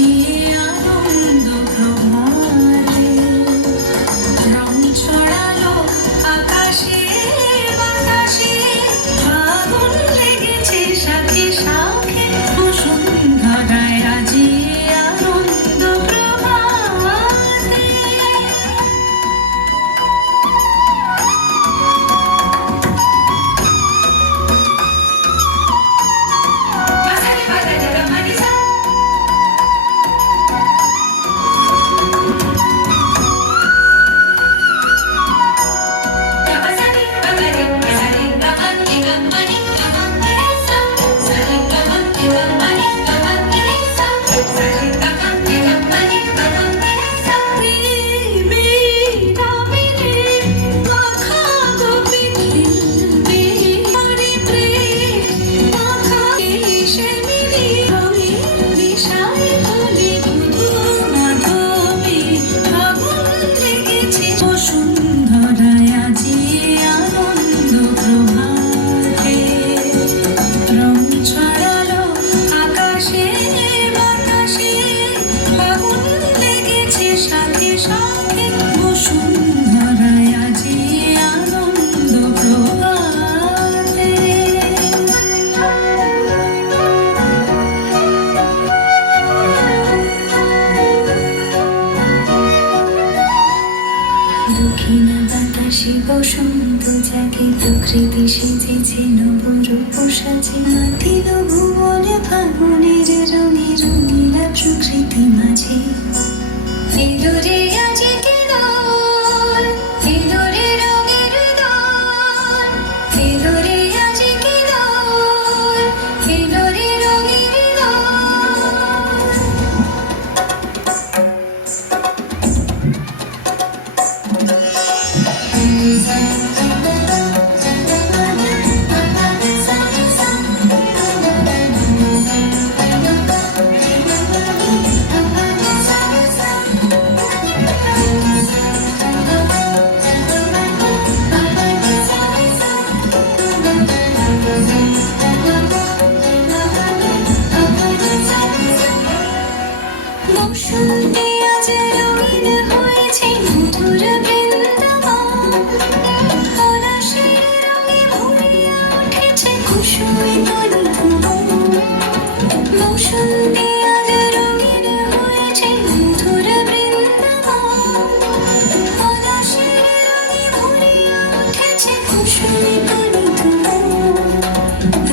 আজি আনন্দ প্রভাতে রং ছড়ালো আকাশে বাতাসে আগুন লেগেছে শাখে শাখে বসুন্ধরায় আজি আনন্দ প্রভাতে বসুন্ধরায় আজি আনন্দ প্রভাতে রং ছড়ালো আকাশে বাতাসে আগুন লেগেছে শাখে শাখে বসুন্ধরায় আজি আনন্দ প্রভাতে দক্ষিণা বাতাসে বসন্ত জাগে প্রকৃতি সেজেছে নবরূপ সাজে মাতিল ভুবনে ফাগুনের রঙে রঙিলা প্রকৃতি মাঝে এলো রে আজি কে দোল এলো রে রঙের দোল এলো রে আজি কে দোল এলো রে রঙের বসন্তে আজ রঙিন হয়েছে মধুর বৃন্দাবন পলাশের রঙে ভরিয়া উঠেছে কুসুমে তরুণ বসন্তে আজ রঙিন হয়েছে মধুর বৃন্দাবন পলাশের রঙে ভরিয়া উঠেছে কুসুমে তরুণ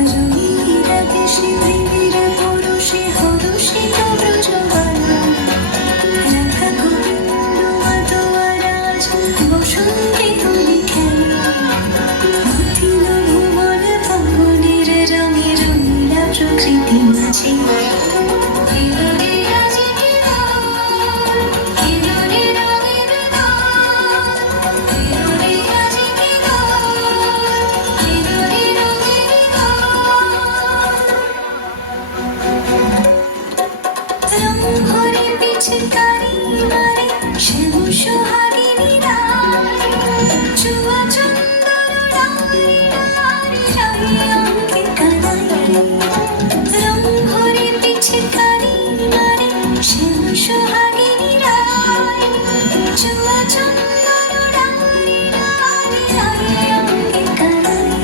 রঙিরা দেশে প্রেমেরা পরশে হরষে ব্রজবান রাধা গোবিন্দ মাধবা রাজ বসন্তে হোলি খেলে মাতিল ভুবন ফাগুনের রঙে রঙিলা প্রকৃতি মাঝে এলো রে আজি কে দোল এলো রে রঙের দোল এলো রে আজি কে দোল এলো রে রঙের দোল রং ভরে পিচকারি মারে শ্যাম সোহাগিনী রায় চুয়া চন্দন ডালে ডালে রায় অঙ্কে কানাই রং ভরে পিচকারি মারে শ্যাম সোহাগিনী রায় চুয়া চন্দন ডালে ডালে রায় অঙ্কে কানাই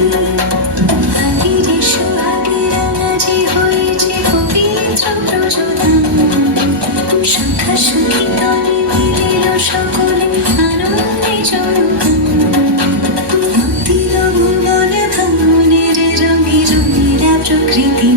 আগিরে সোহাগেরা মাঝে হয়েছে পবিত্র প্রযোজন শাখা সুখী তলে মিলিল সকলে আনন্দে জড়গান মাতিল ভুবন ফাগুনের রঙে রঙিলা প্রকৃতি